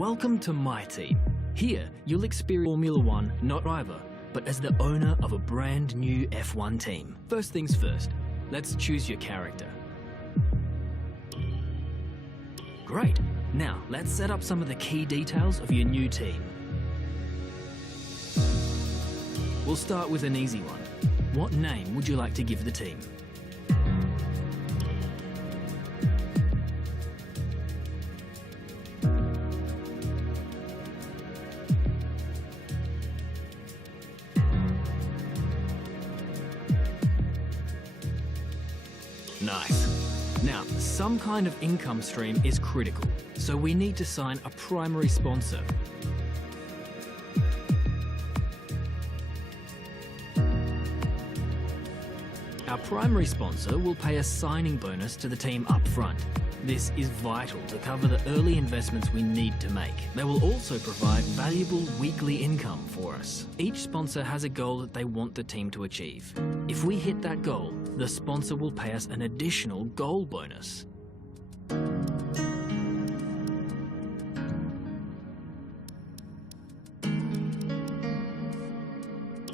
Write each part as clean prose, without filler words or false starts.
Welcome to my team. Here, you'll experience Formula One not driver, but as the owner of a brand new F1 team. First things first, let's choose your character. Great. Now, let's set up some of the key details of your new team. We'll start with an easy one. What name would you like to give the team? Nice. Now, some kind of income stream is critical, so we need to sign a primary sponsor. Our primary sponsor will pay a signing bonus to the team up front. This is vital to cover the early investments we need to make. They will also provide valuable weekly income for us. Each sponsor has a goal that they want the team to achieve. If we hit that goal, the sponsor will pay us an additional goal bonus.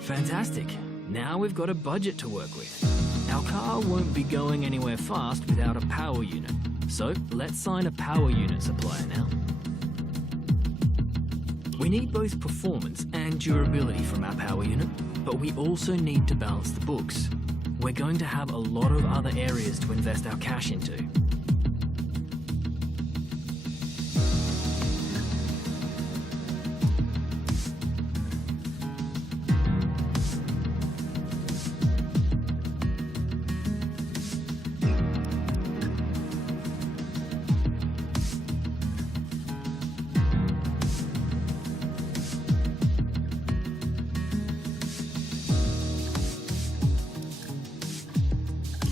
Fantastic. Now we've got a budget to work with. Our car won't be going anywhere fast without a power unit. So let's sign a power unit supplier now. We need both performance and durability from our power unit, but we also need to balance the books. We're going to have a lot of other areas to invest our cash into.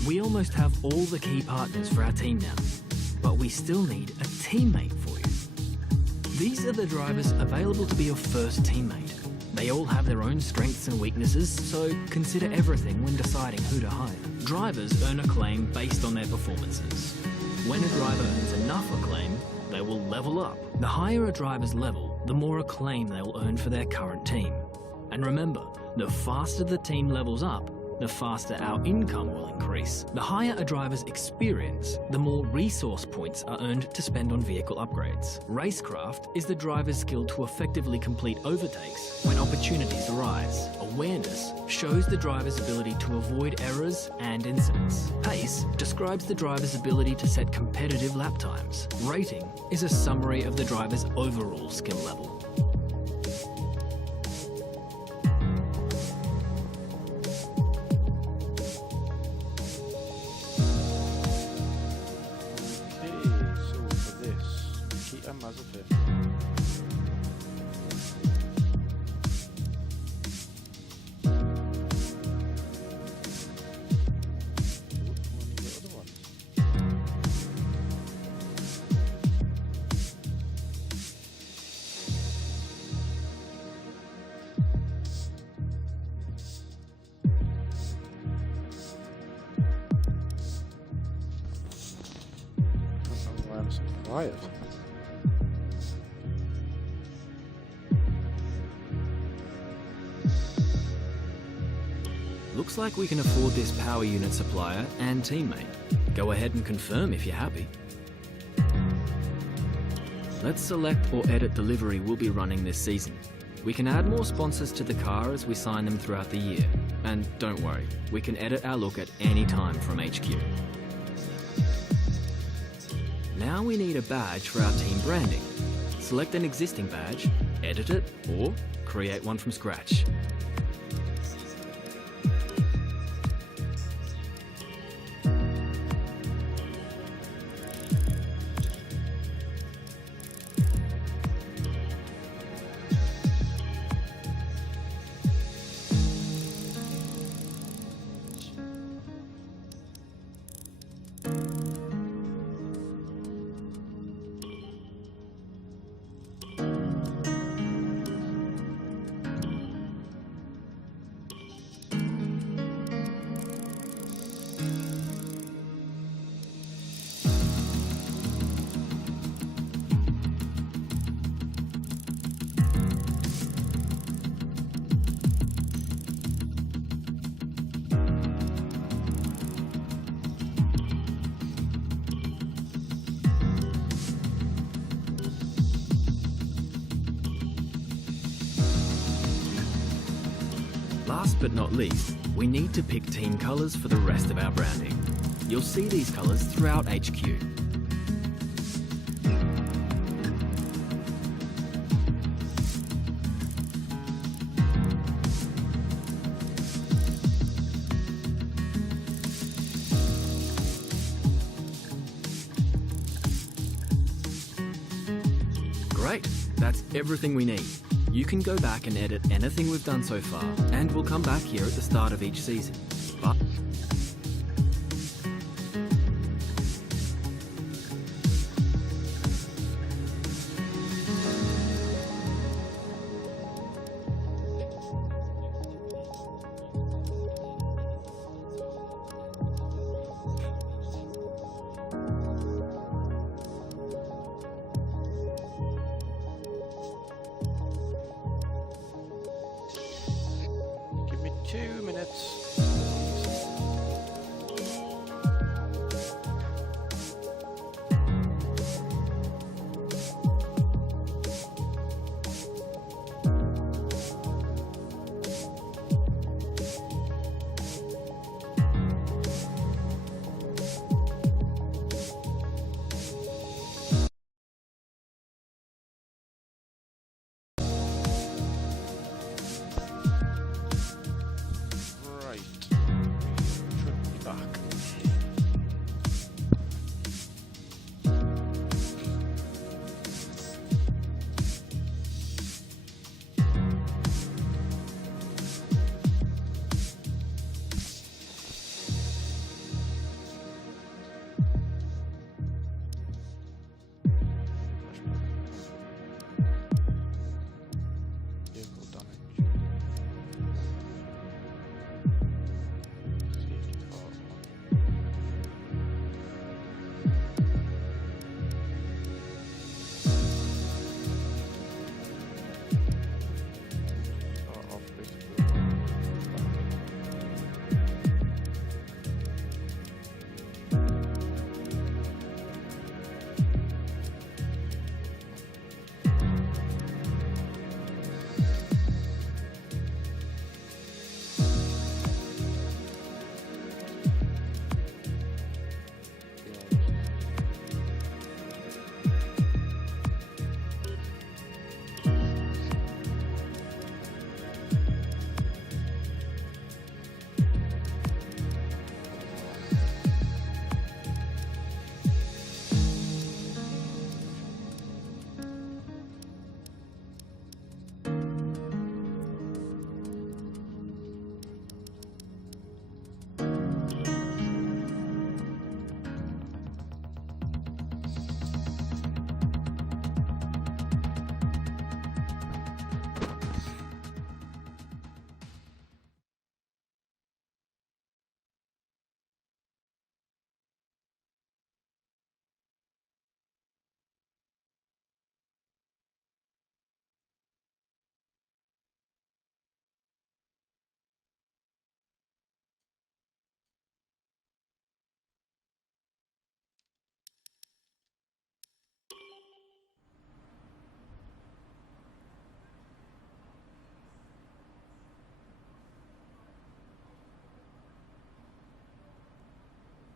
We almost have all the key partners for our team now, but we still need a teammate for you. These are the drivers available to be your first teammate. They all have their own strengths and weaknesses, so consider everything when deciding who to hire. Drivers earn acclaim based on their performances. When a driver earns enough acclaim, they will level up. The higher a driver's level, the more acclaim they will earn for their current team. And remember, the faster the team levels up, the faster our income will increase. The higher a driver's experience, the more resource points are earned to spend on vehicle upgrades. Racecraft is the driver's skill to effectively complete overtakes when opportunities arise. Awareness shows the driver's ability to avoid errors and incidents. Pace describes the driver's ability to set competitive lap times. Rating is a summary of the driver's overall skill level. Mazepin. Why I'm so quiet? Looks like we can afford this power unit supplier and teammate. Go ahead and confirm if you're happy. Let's select or edit the livery we'll be running this season. We can add more sponsors to the car as we sign them throughout the year. And don't worry, we can edit our look at any time from HQ. Now we need a badge for our team branding. Select an existing badge, edit it, or create one from scratch. Last but not least, we need to pick team colours for the rest of our branding. You'll see these colours throughout HQ. Great, that's everything we need. You can go back and edit anything we've done so far, and we'll come back here at the start of each season. But Give me 2 minutes. Right. Should be back. Vehicle damage. Safety car. Start off with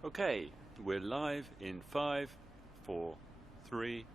Okay, we're live in 5, 4, 3.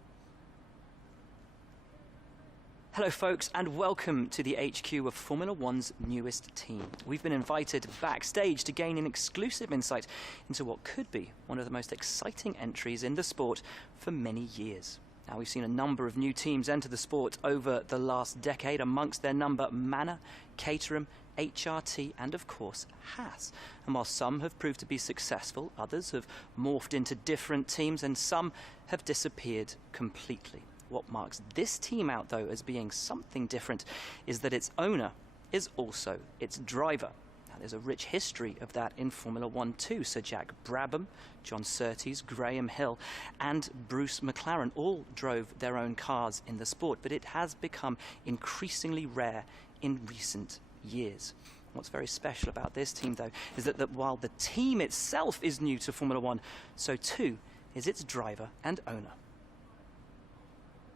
Hello folks and welcome to the HQ of Formula One's newest team. We've been invited backstage to gain an exclusive insight into what could be one of the most exciting entries in the sport for many years. Now, we've seen a number of new teams enter the sport over the last decade, amongst their number Manor, Caterham, HRT and of course Haas. And while some have proved to be successful, others have morphed into different teams and some have disappeared completely. What marks this team out though as being something different is that its owner is also its driver. Now, there's a rich history of that in Formula One too. Sir Jack Brabham, John Surtees, Graham Hill and Bruce McLaren all drove their own cars in the sport, but it has become increasingly rare in recent years. What's very special about this team though is that while the team itself is new to Formula One, so too is its driver and owner.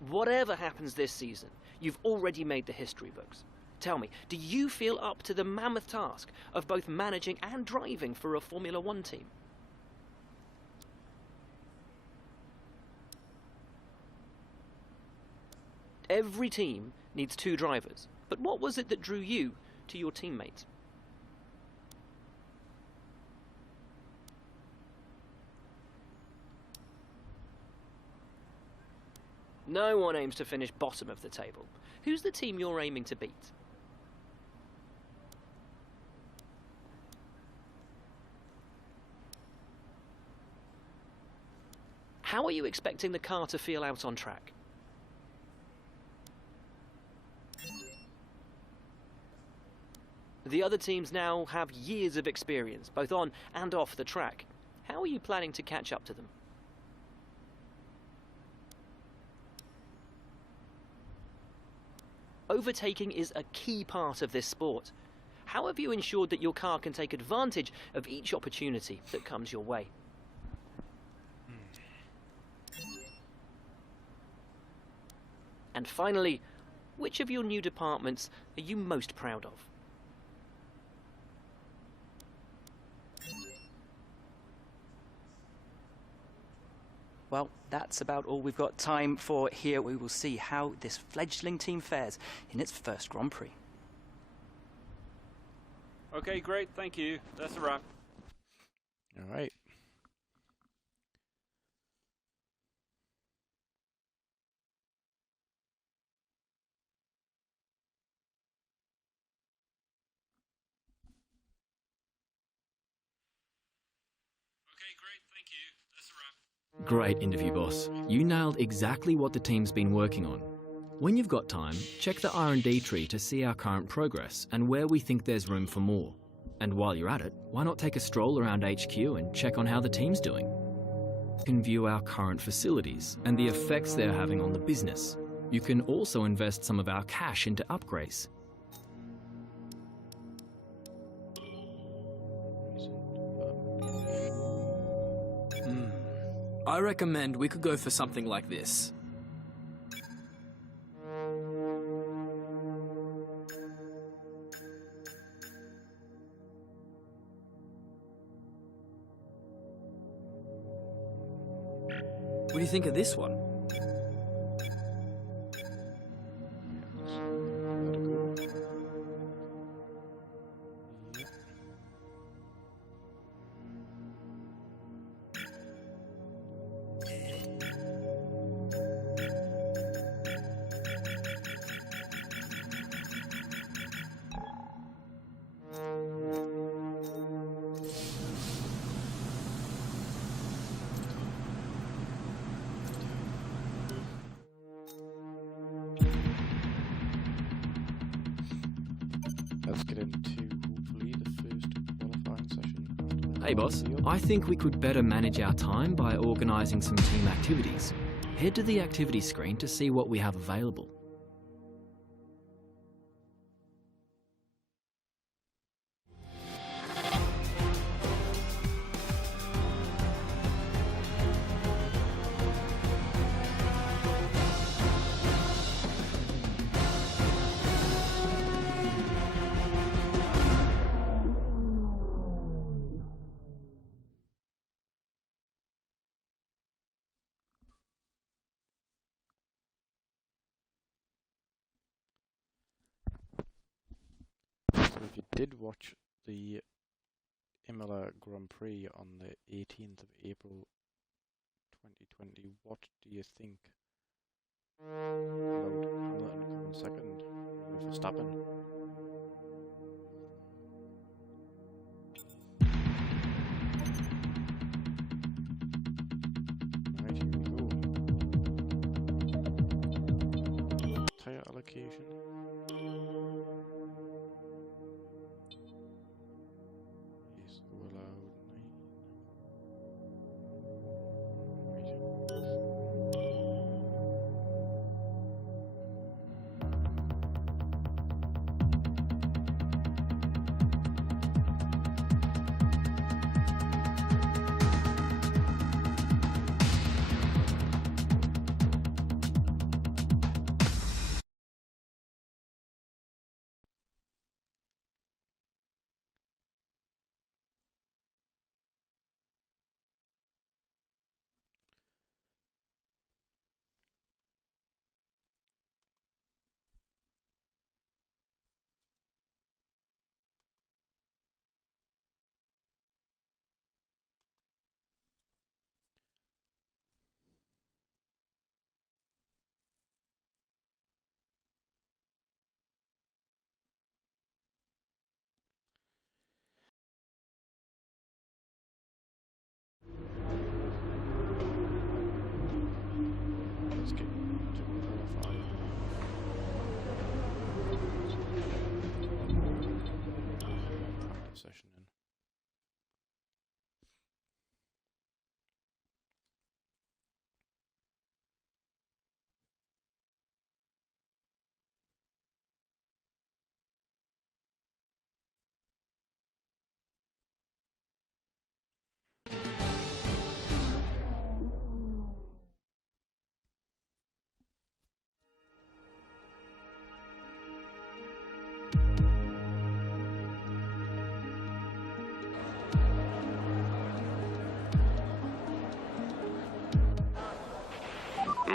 Whatever happens this season, you've already made the history books. Tell me, do you feel up to the mammoth task of both managing and driving for a Formula One team? Every team needs 2 drivers, but what was it that drew you to your teammates? No one aims to finish bottom of the table. Who's the team you're aiming to beat? How are you expecting the car to feel out on track? The other teams now have years of experience, both on and off the track. How are you planning to catch up to them? Overtaking is a key part of this sport. How have you ensured that your car can take advantage of each opportunity that comes your way? And finally, which of your new departments are you most proud of? Well, that's about all we've got time for here. We will see how this fledgling team fares in its first Grand Prix. Okay, great, thank you. That's a wrap. All right. Okay, great, thank you. That's a wrap. Great interview, boss. You nailed exactly what the team's been working on. When you've got time, check the R&D tree to see our current progress and where we think there's room for more. And while you're at it, why not take a stroll around HQ and check on how the team's doing? You can view our current facilities and the effects they're having on the business. You can also invest some of our cash into upgrades. I recommend we could go for something like this. What do you think of this one? Let's get into hopefully the first qualifying session. Hey boss, I think we could better manage our time by organising some team activities. Head to the activity screen to see what we have available. So if you did watch the Imola Grand Prix on the 18th of April 2020, what do you think about Hamilton coming second over Verstappen? Right, here we go. Tyre allocation. Yes, allowed 9. Right.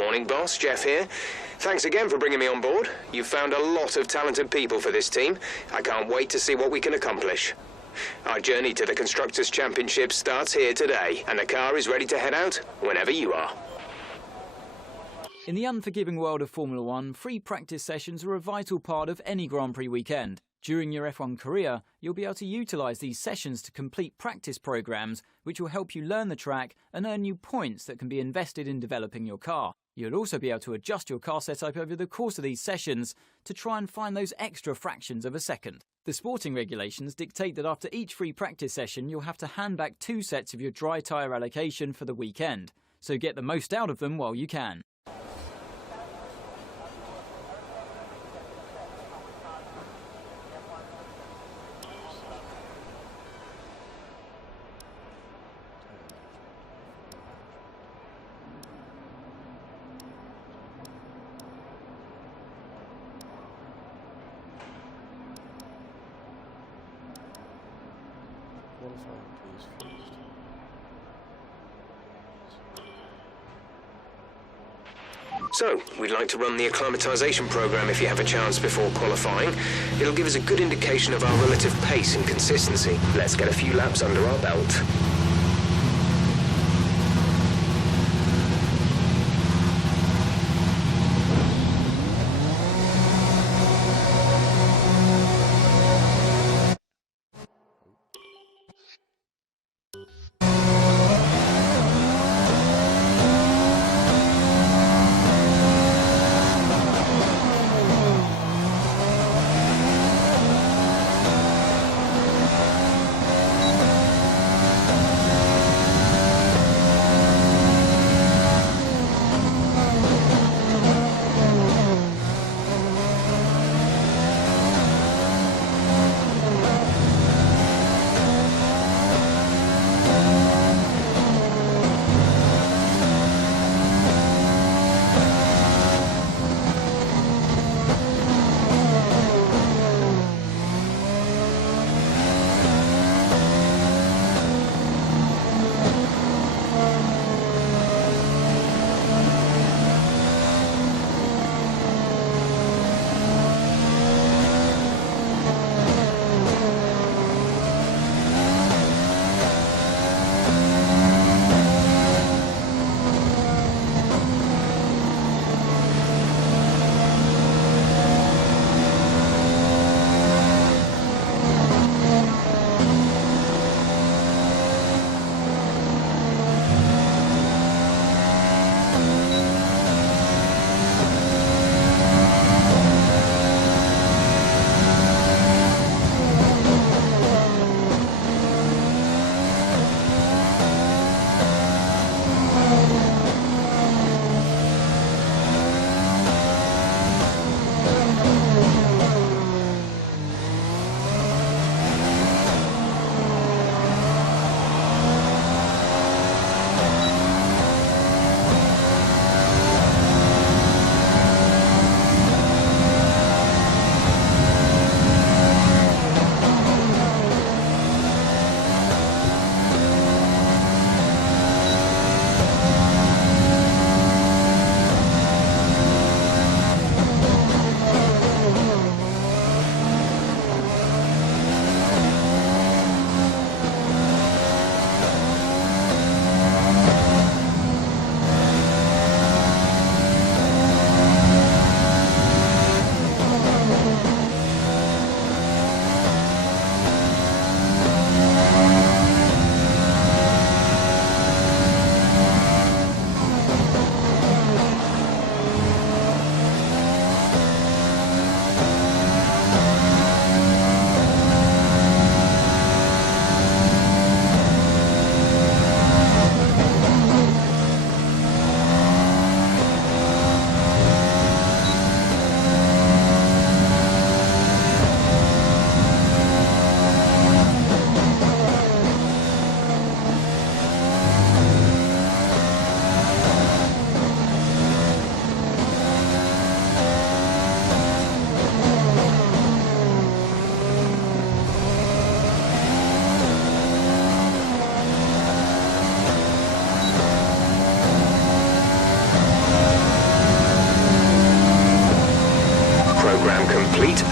Morning, boss. Jeff here. Thanks again for bringing me on board. You've found a lot of talented people for this team. I can't wait to see what we can accomplish. Our journey to the Constructors' Championship starts here today, and the car is ready to head out whenever you are. In the unforgiving world of Formula One, free practice sessions are a vital part of any Grand Prix weekend. During your F1 career, you'll be able to utilise these sessions to complete practice programmes, which will help you learn the track and earn you points that can be invested in developing your car. You'll also be able to adjust your car setup over the course of these sessions to try and find those extra fractions of a second. The sporting regulations dictate that after each free practice session, you'll have to hand back 2 sets of your dry tyre allocation for the weekend, so get the most out of them while you can. Qualifying, please, first. So, we'd like to run the acclimatization program if you have a chance before qualifying. It'll give us a good indication of our relative pace and consistency. Let's get a few laps under our belt.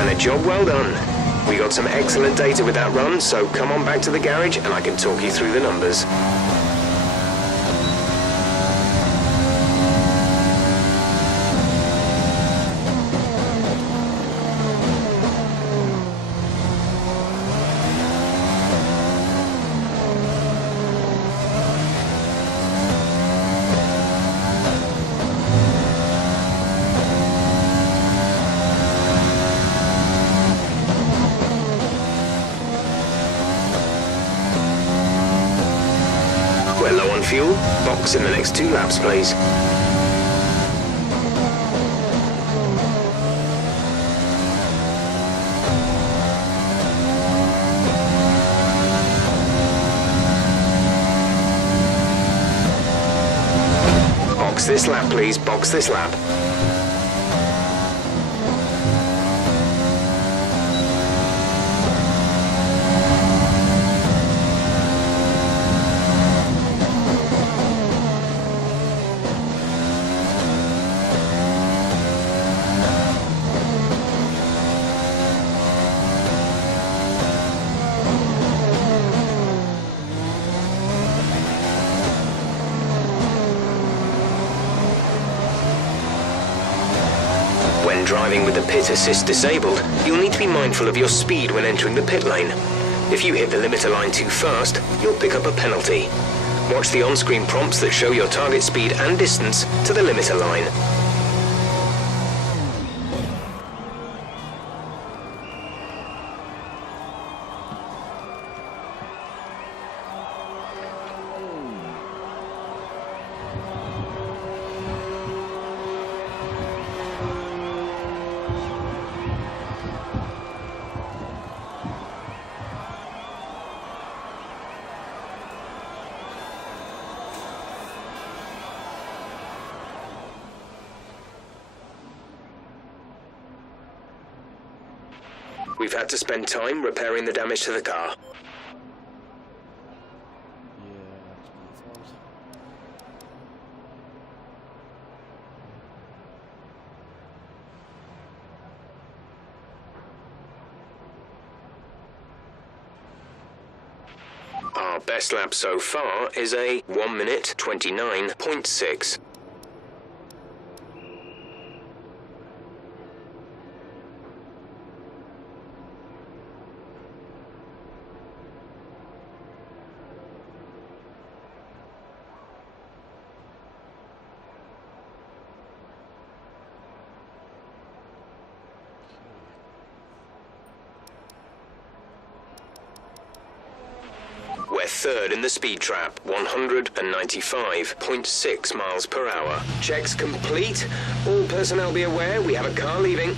and a job well done. We got some excellent data with that run, so come on back to the garage and I can talk you through the numbers. We're low on fuel. Box in the next 2 laps, please. Box this lap, please. Box this lap. When driving with the pit assist disabled, you'll need to be mindful of your speed when entering the pit lane. If you hit the limiter line too fast, you'll pick up a penalty. Watch the on-screen prompts that show your target speed and distance to the limiter line. We've had to spend time repairing the damage to the car. Yeah, that's my fault. Our best lap so far is a 1 minute 29.6. We're third in the speed trap, 195.6 miles per hour. Checks complete. All personnel be aware we have a car leaving.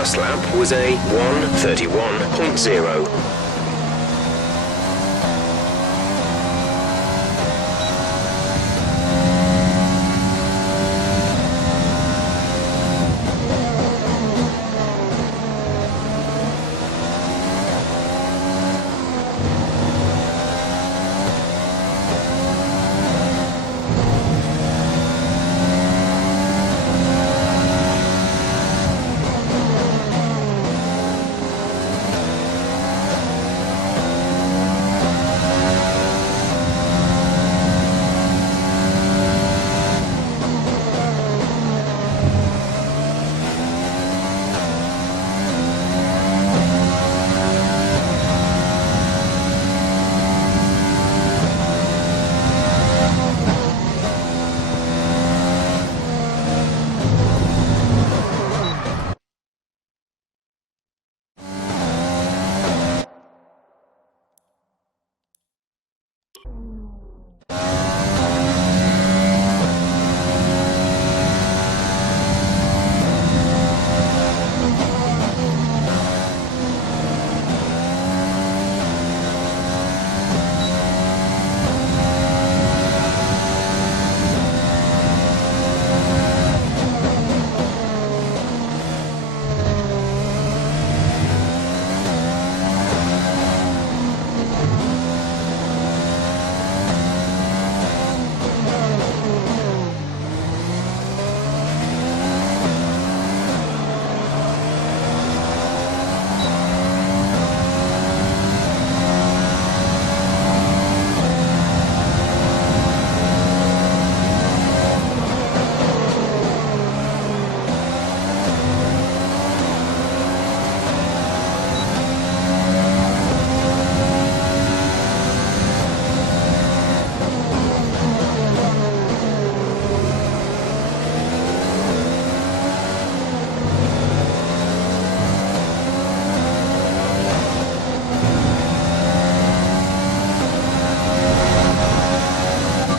last lap was a 1:31.0.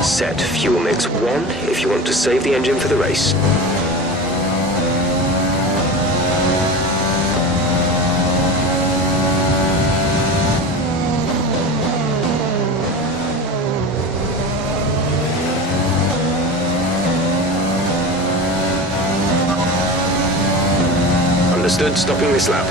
Set fuel mix 1 if you want to save the engine for the race. Understood, stopping this lap.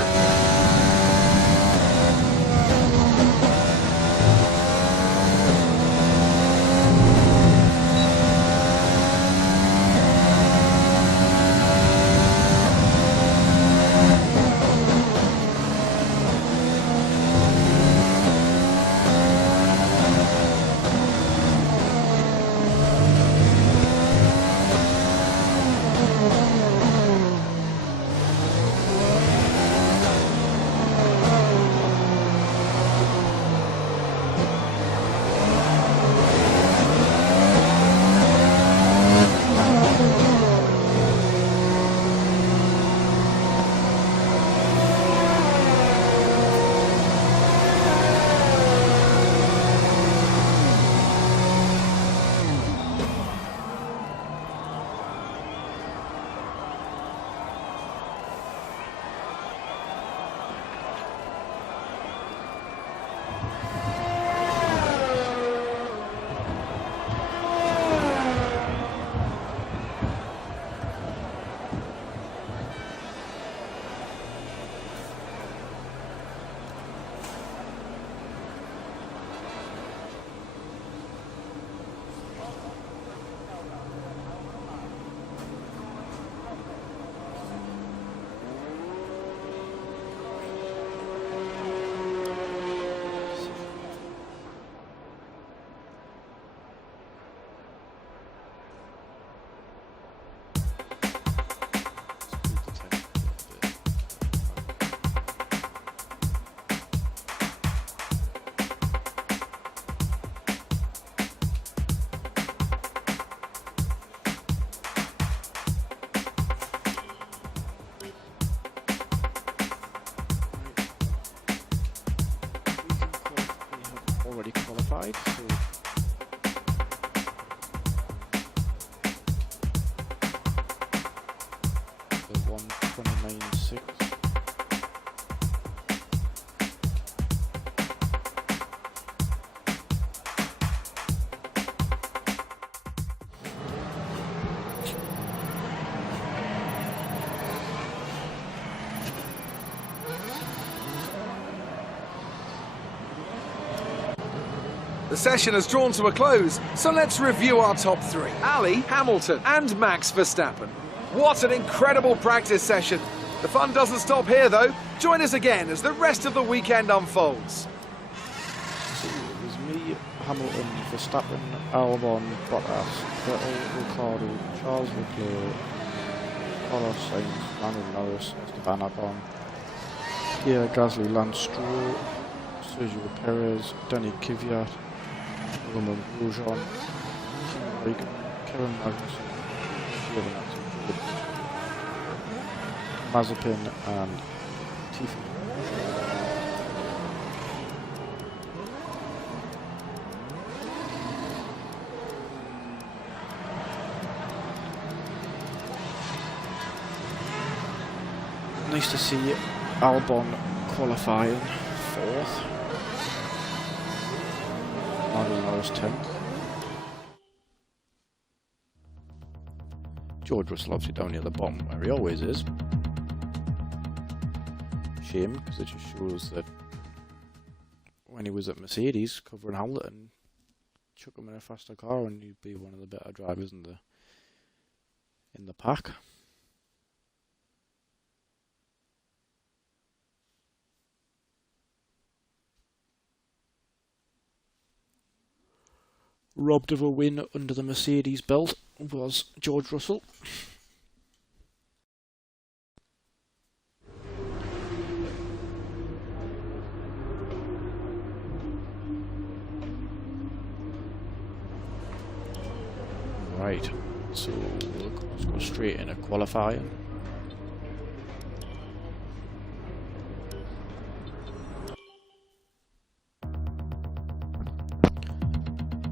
The session has drawn to a close, so let's review our top three. Ali, Hamilton and Max Verstappen. What an incredible practice session. The fun doesn't stop here though. Join us again as the rest of the weekend unfolds. So it was me, Hamilton, Verstappen, Albon, Bottas, Vettel, Ricciardo, Charles Leclerc, Carlos Sainz, Lando Norris, Esteban Ocon, Pierre Gasly, Lance Stroll, Sergio Perez, Danny Kvyat, Romain Grosjean, Kimi Raikkonen, Kevin Magnussen, Giovinazzi, Mazepin and Tiffy. Nice to see Albon qualifying 4th. Lando Norris 10th. George Russell obviously down near the bottom where he always is. Shame, because it just shows that when he was at Mercedes covering Hamilton, chuck him in a faster car and he'd be one of the better drivers in the pack. Robbed of a win under the Mercedes belt was George Russell. Right, so let's go straight into qualifying.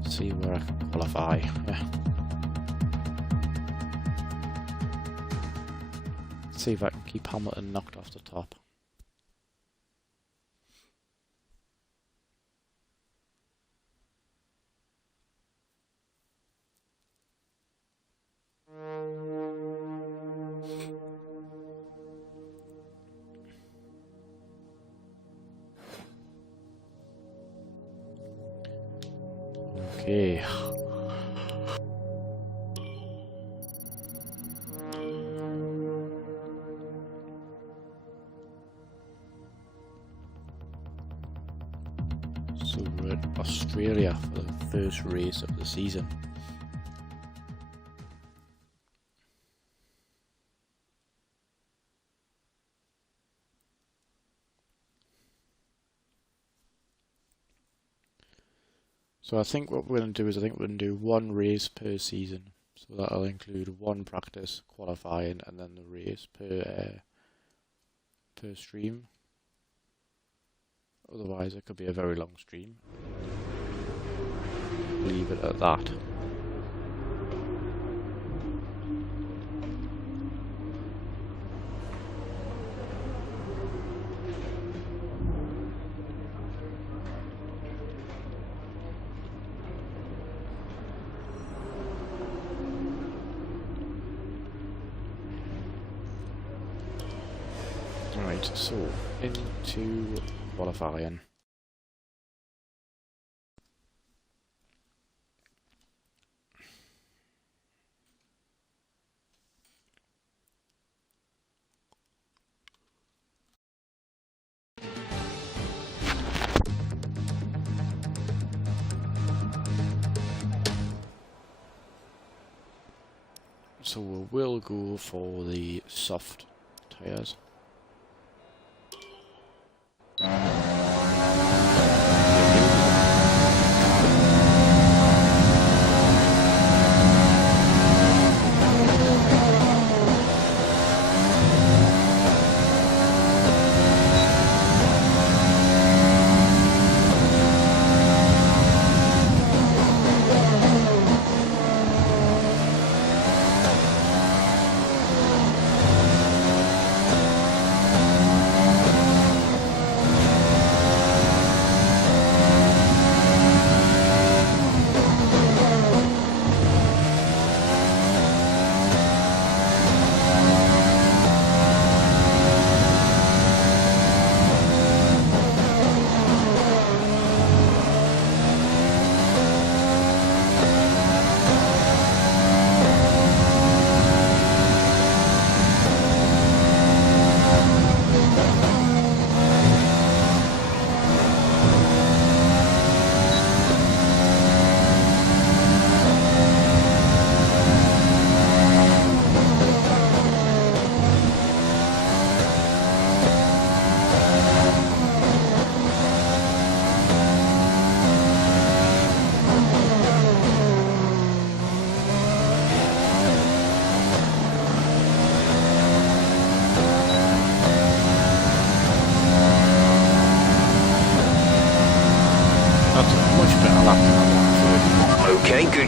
See where I can qualify. Yeah. See if I can keep Hamilton knocked off the top. Okay. So we're at Australia for the first race of the season. So I think what we're going to do is we're going to do one race per season. So that'll include one practice, qualifying, and then the race per stream. Otherwise it could be a very long stream. Leave it at that. Right, so into qualifying. So we will go for the soft tyres.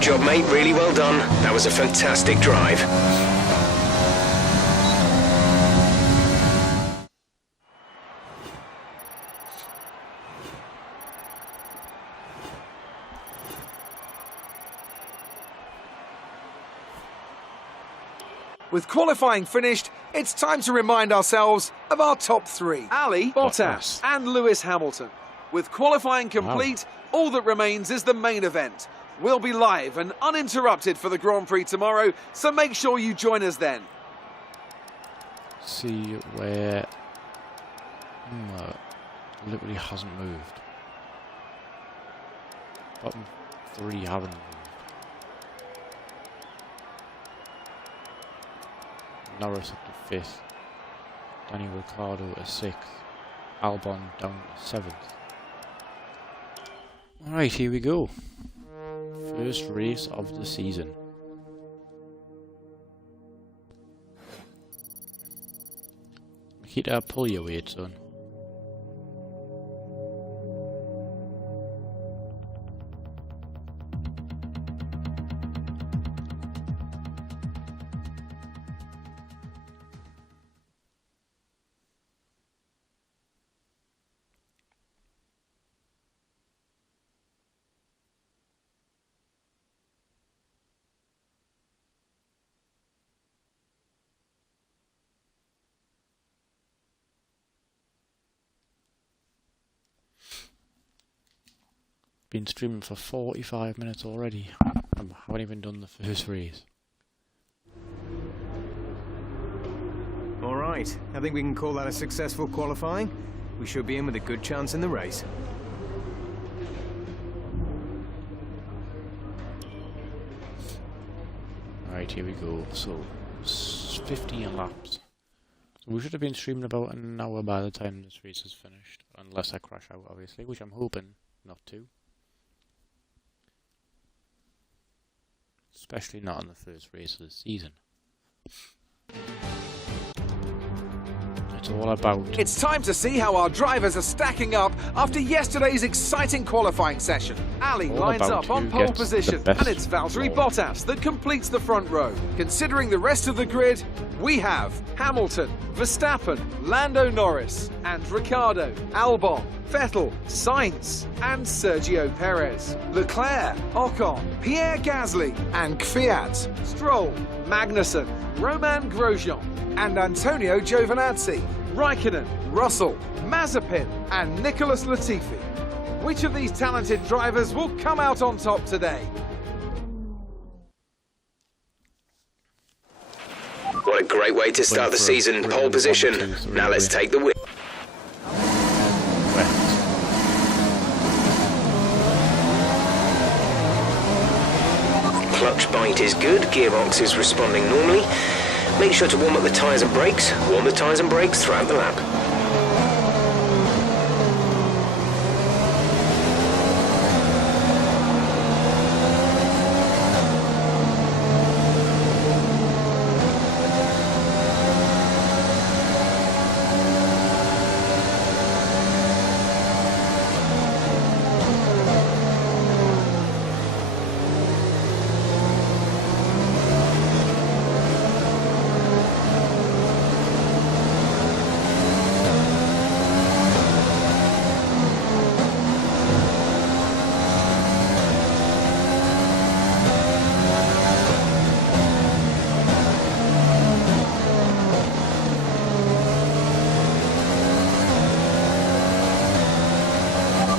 Good job, mate. Really well done. That was a fantastic drive. With qualifying finished, it's time to remind ourselves of our top three. Ali, Bottas and Lewis Hamilton. With qualifying complete, all that remains is the main event. We'll be live and uninterrupted for the Grand Prix tomorrow, so make sure you join us then. See where literally hasn't moved. Bottom three haven't moved. Norris up to 5th, Daniel Ricciardo to 6th, Albon down to 7th. Alright, here we go. First race of the season. Nikita, pull your weight, son. Been streaming for 45 minutes already. I haven't even done the first race. Alright, I think we can call that a successful qualifying. We should be in with a good chance in the race. Right, here we go. So, 15 laps. So we should have been streaming about an hour by the time this race is finished. Unless I crash out, obviously, which I'm hoping not to. Especially not on the first race of the season. It's all about... It's time to see how our drivers are stacking up after yesterday's exciting qualifying session. Ali lines up on pole position, and it's Valtteri Bottas that completes the front row. Considering the rest of the grid, we have Hamilton, Verstappen, Lando Norris, and Ricciardo, Albon, Vettel, Sainz, and Sergio Perez, Leclerc, Ocon, Pierre Gasly, and Kvyat, Stroll, Magnussen, Romain Grosjean, and Antonio Giovinazzi, Raikkonen, Russell, Mazepin, and Nicholas Latifi. Which of these talented drivers will come out on top today? What a great way to start the season, pole position. Now let's take the win. Clutch bite is good, gearbox is responding normally. Make sure to warm up the tyres and brakes. Warm the tyres and brakes throughout the lap.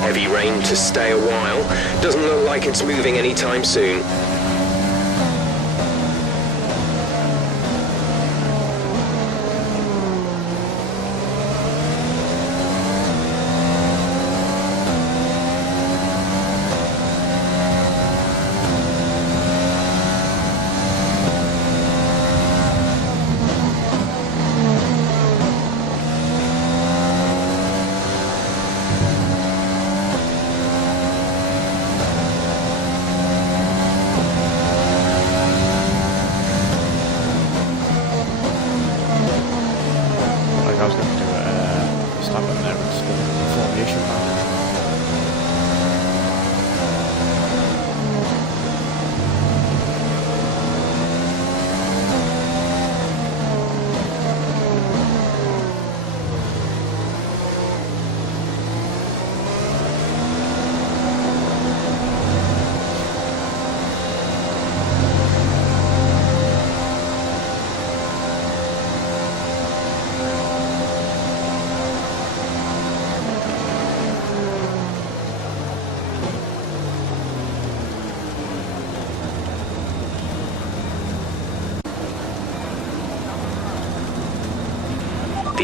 Heavy rain to stay a while. Doesn't look like it's moving anytime soon.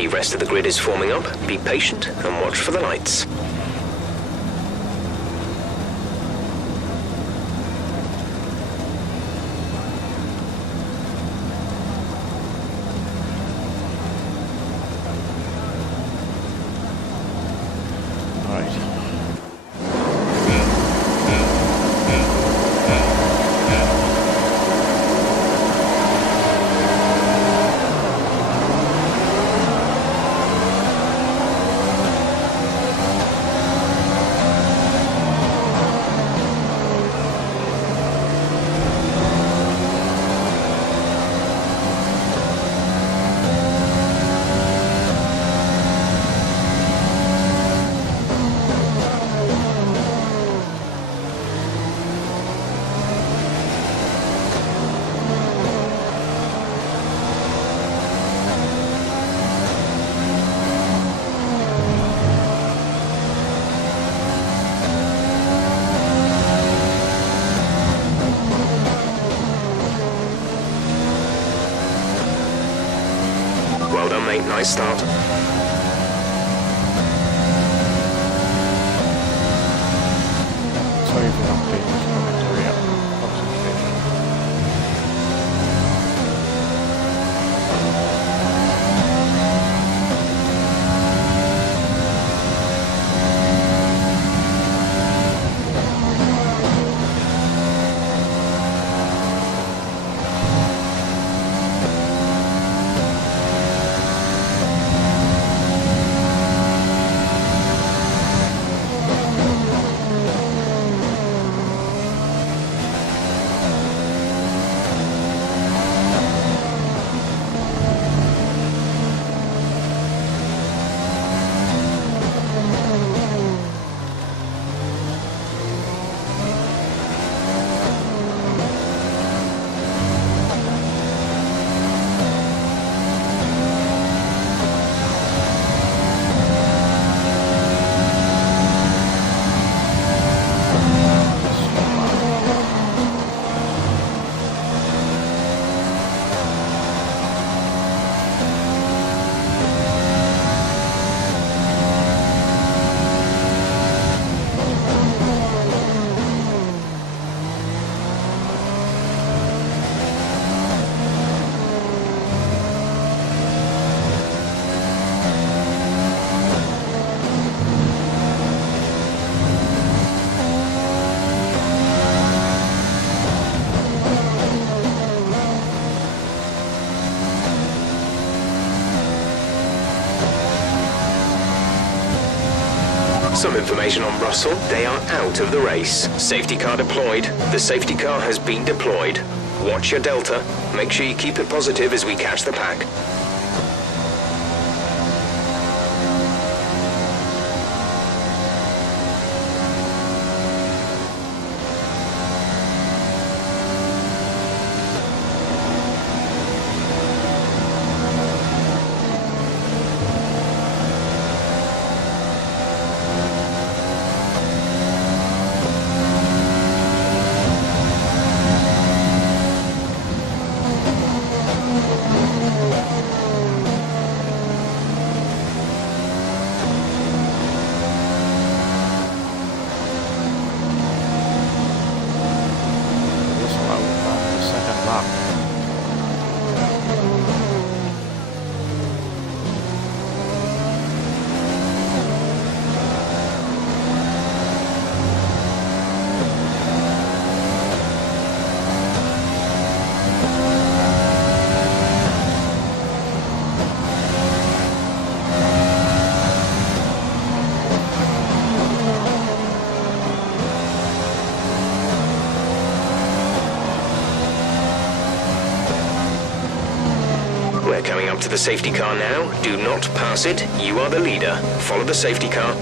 The rest of the grid is forming up. Be patient and watch for the lights. Well done, mate. Nice start. Sorry for not being much commentary on concentration. Some information on Russell. They are out of the race. Safety car deployed. The safety car has been deployed. Watch your delta. Make sure you keep it positive as we catch the pack. We're coming up to the safety car now. Do not pass it. You are the leader. Follow the safety car.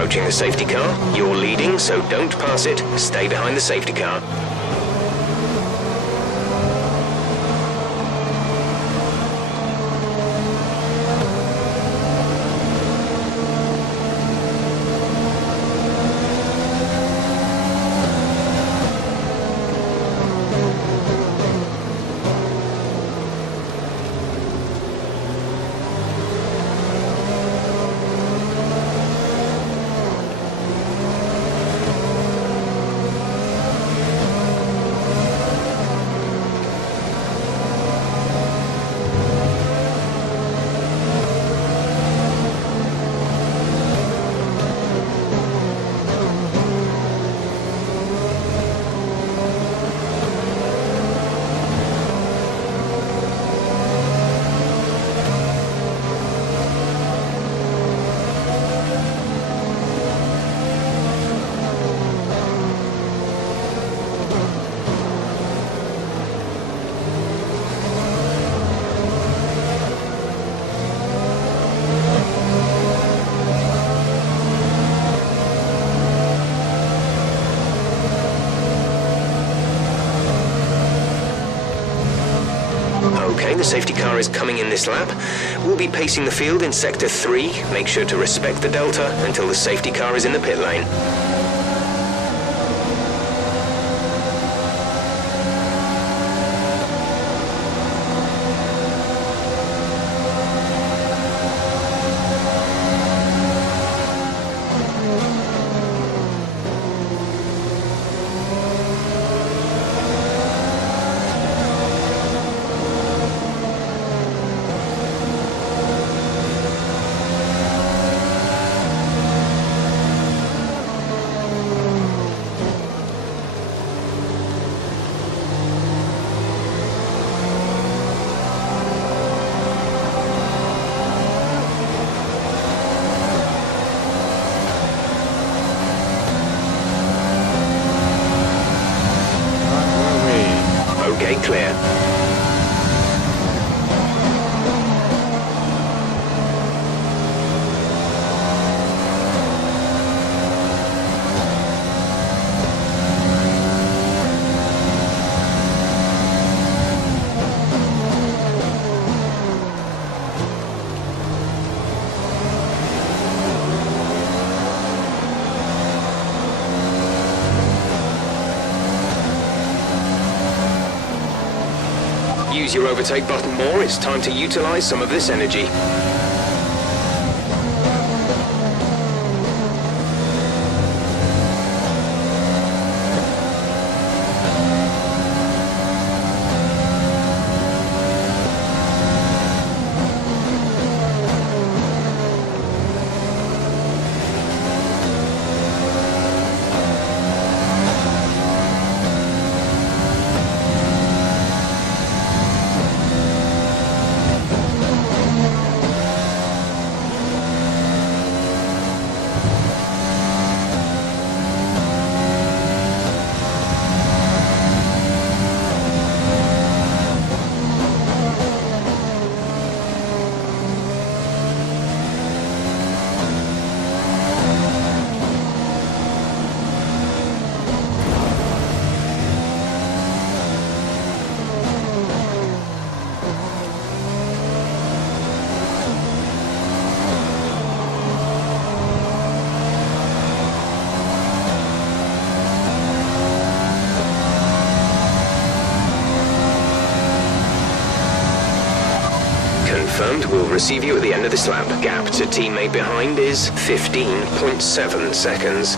Approaching the safety car. You're leading, so don't pass it. Stay behind the safety car. Okay, the safety car is coming in this lap. We'll be pacing the field in Sector 3. Make sure to respect the delta until the safety car is in the pit lane. Okay, clear. Use your overtake button more. It's time to utilize some of this energy. Confirmed, we'll receive you at the end of this lap. Gap to teammate behind is 15.7 seconds.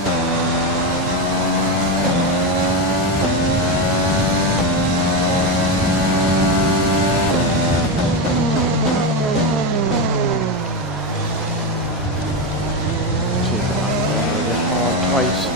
Twice.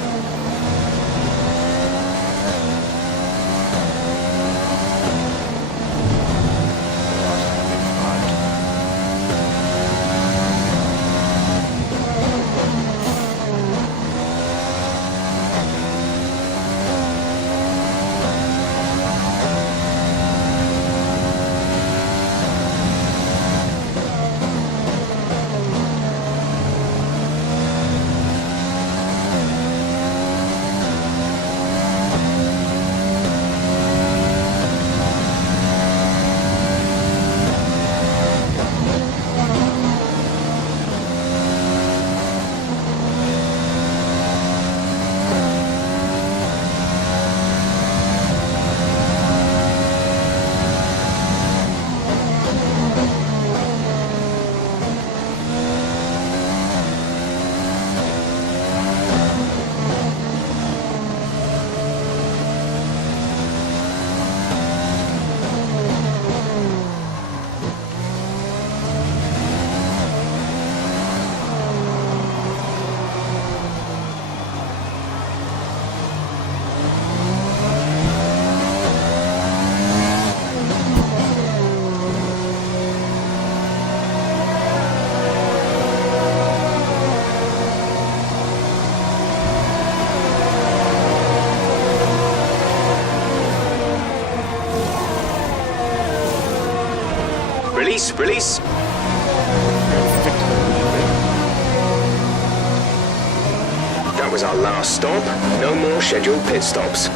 Release, release. That was our last stop. No more scheduled pit stops.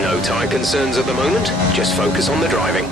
No tyre concerns at the moment. Just focus on the driving.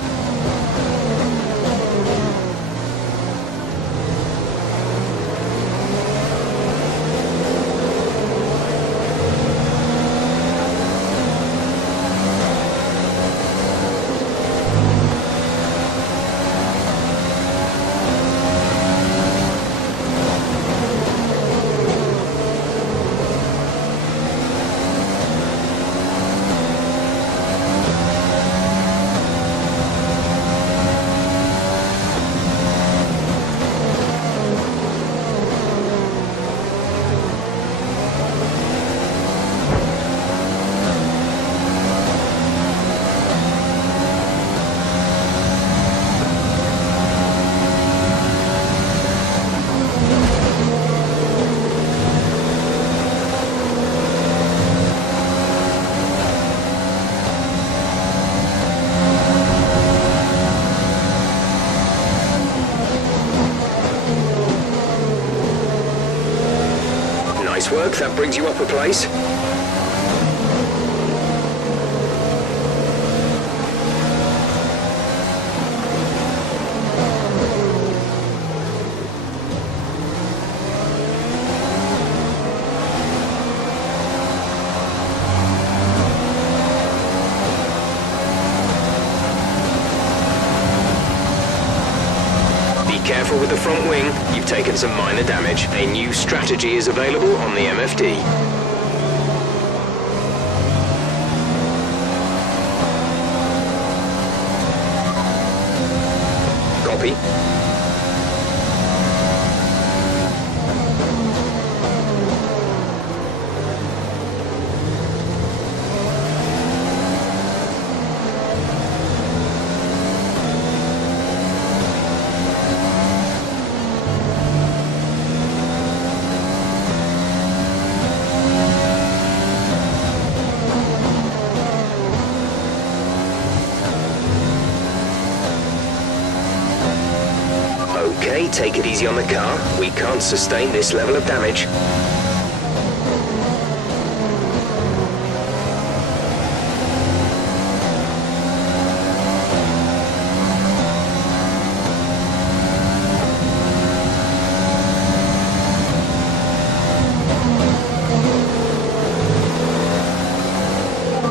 Nice work, that brings you up a place. Careful with the front wing, you've taken some minor damage. A new strategy is available on the MFD. Copy. Okay, take it easy on the car. We can't sustain this level of damage.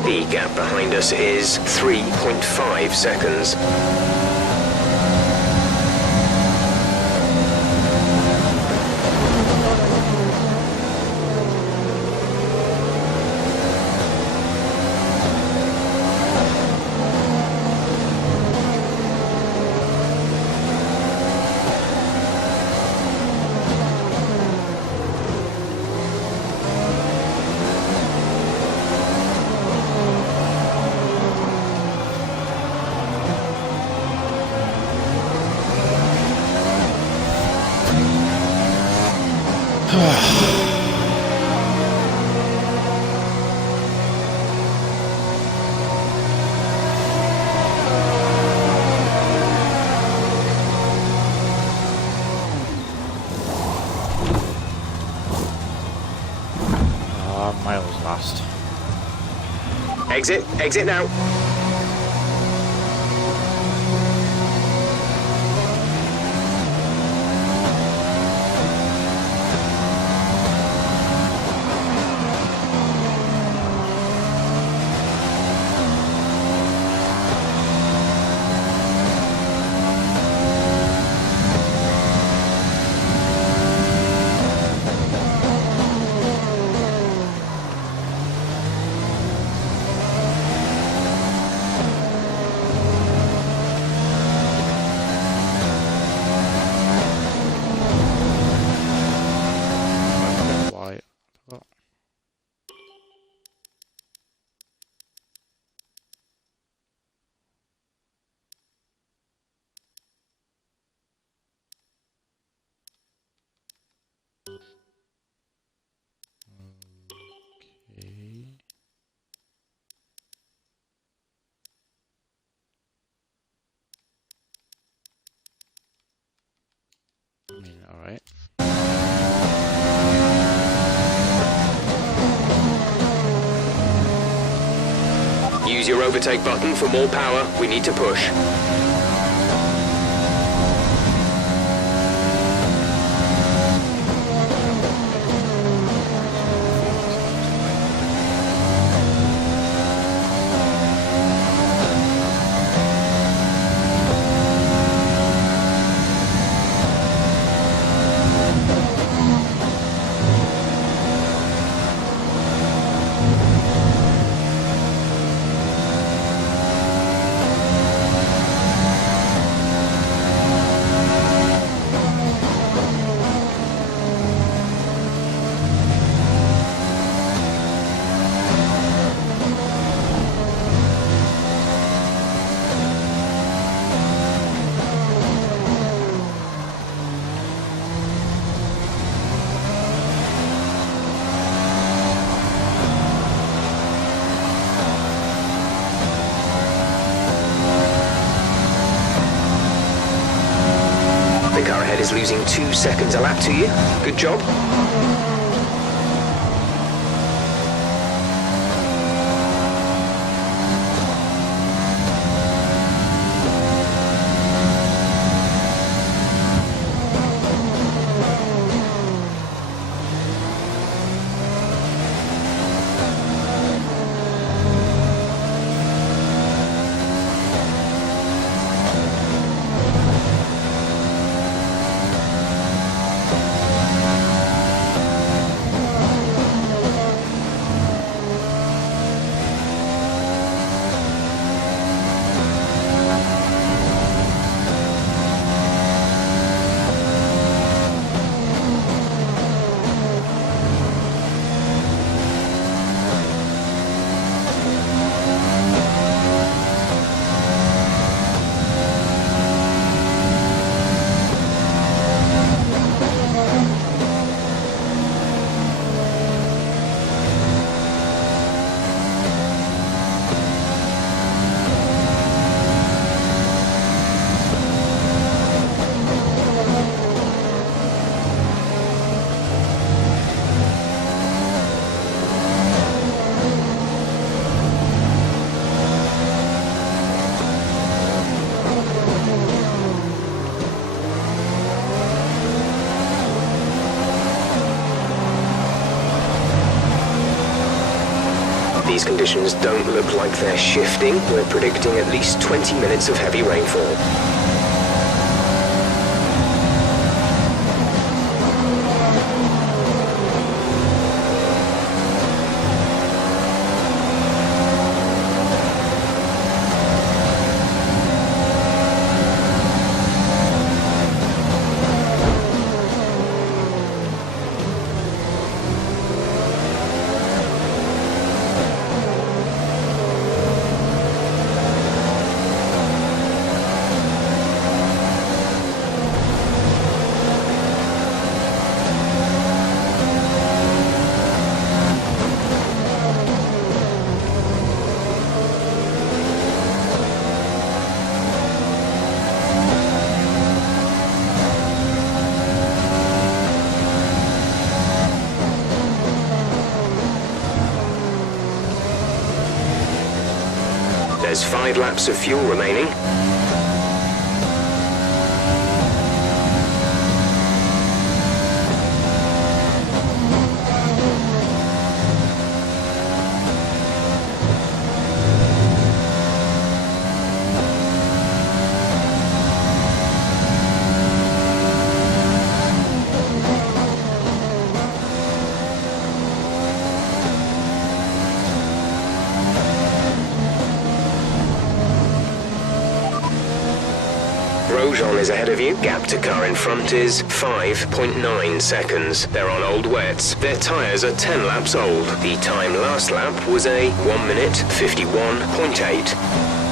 The gap behind us is 3.5 seconds. Miles last. Exit, exit now. Use your overtake button for more power. We need to push. The car ahead is losing 2 seconds a lap to you. Good job. These conditions don't look like they're shifting. We're predicting at least 20 minutes of heavy rainfall. There's 5 laps of fuel remaining. Grosjean is ahead of you. Gap to car in front is 5.9 seconds. They're on old wets. Their tyres are 10 laps old. The time last lap was a 1 minute 51.8.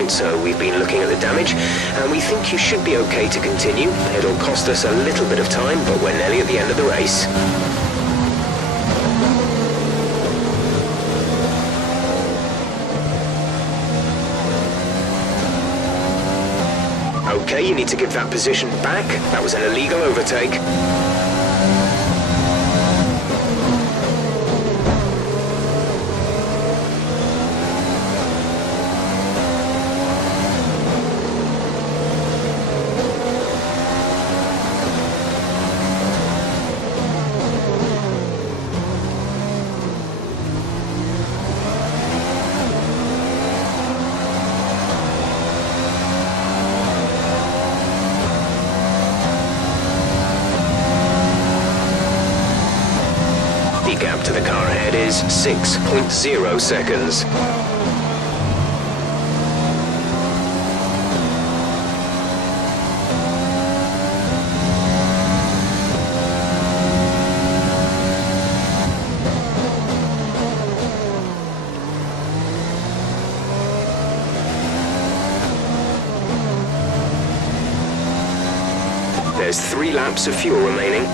Right, so we've been looking at the damage, and we think you should be okay to continue. It'll cost us a little bit of time, but we're nearly at the end of the race. Okay, you need to give that position back. That was an illegal overtake. The gap to the car ahead is 6.0 seconds. There's 3 laps of fuel remaining.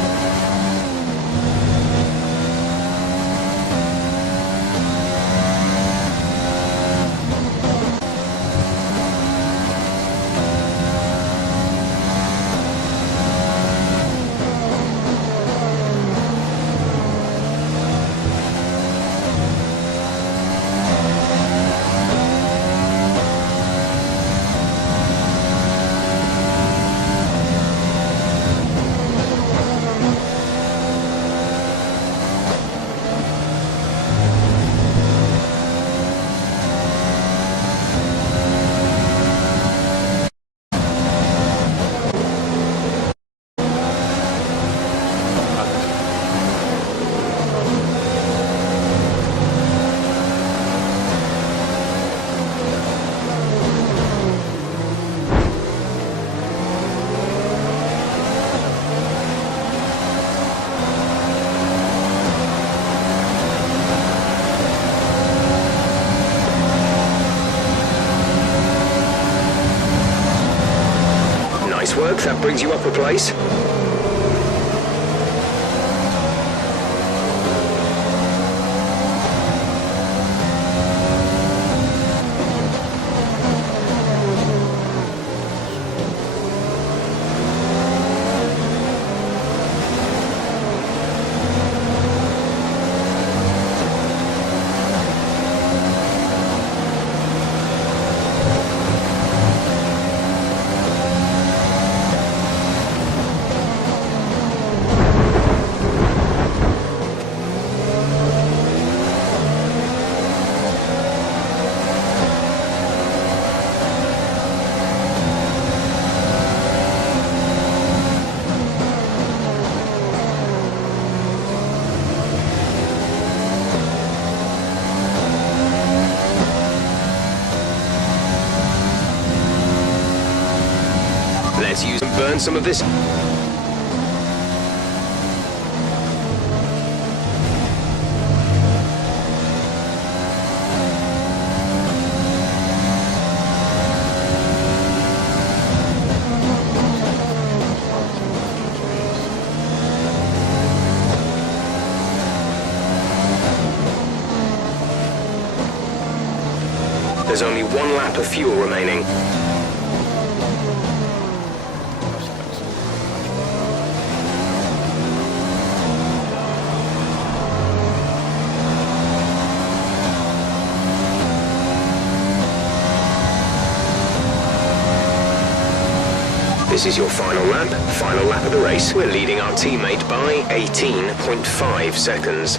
Nice work, that brings you up a place. Let's use and burn some of this. There's only 1 lap of fuel remaining. This is your final lap of the race. We're leading our teammate by 18.5 seconds.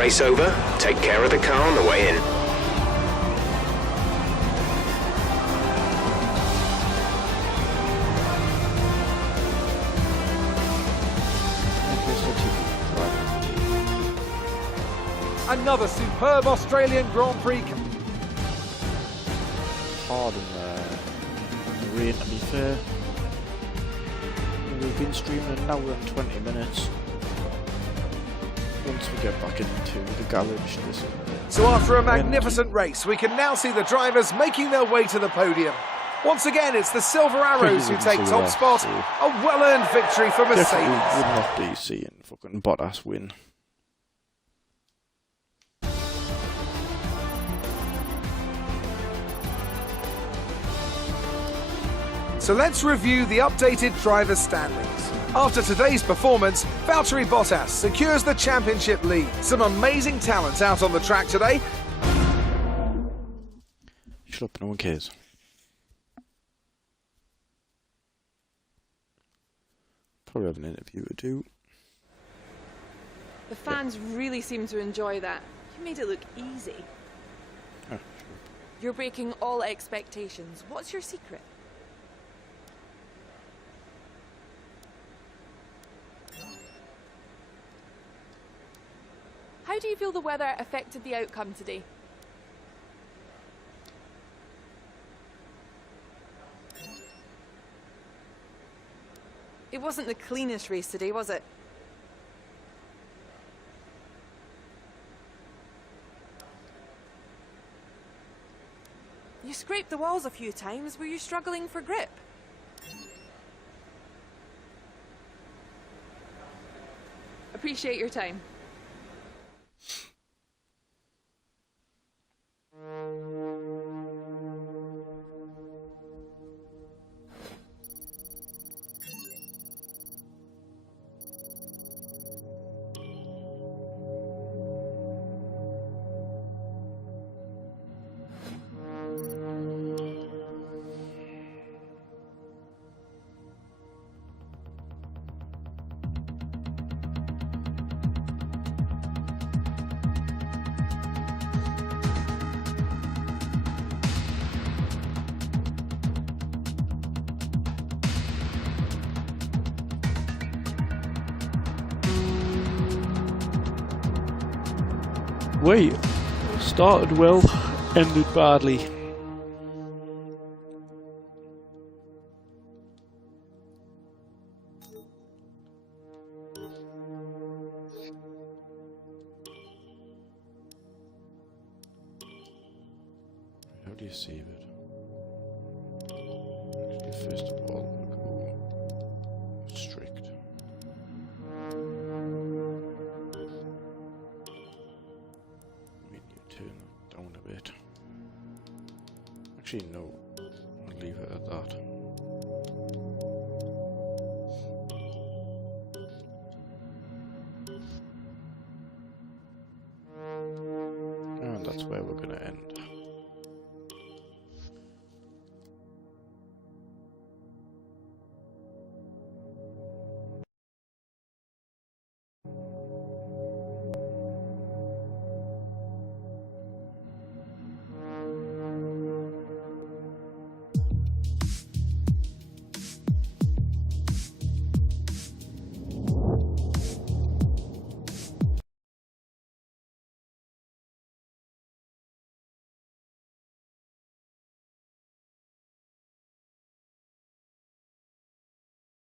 race over, take care of the car on the way in. Another superb Australian Grand Prix. Hard in the rain, to be fair. We've been streaming an hour and 20 minutes. Once we get back into the garage, So after a magnificent race, we can now see the drivers making their way to the podium. Once again, it's the Silver Arrows who take top spot. A well-earned victory for Mercedes. Definitely would not be seeing fucking Bottas win. So let's review the updated driver standings. After today's performance, Valtteri Bottas secures the championship lead. Some amazing talent out on the track today. Shut up, no one cares. Probably have an interview to do. The fans really seem to enjoy that. You made it look easy. Oh, sure. You're breaking all expectations. What's your secret? How do you feel the weather affected the outcome today? It wasn't the cleanest race today, was it? You scraped the walls a few times. Were you struggling for grip? Appreciate your time. Wait, started well, ended badly. How do you save it? Actually, first of all, we'll go strict. Turn that down a bit. Actually, no. I'll leave it at that.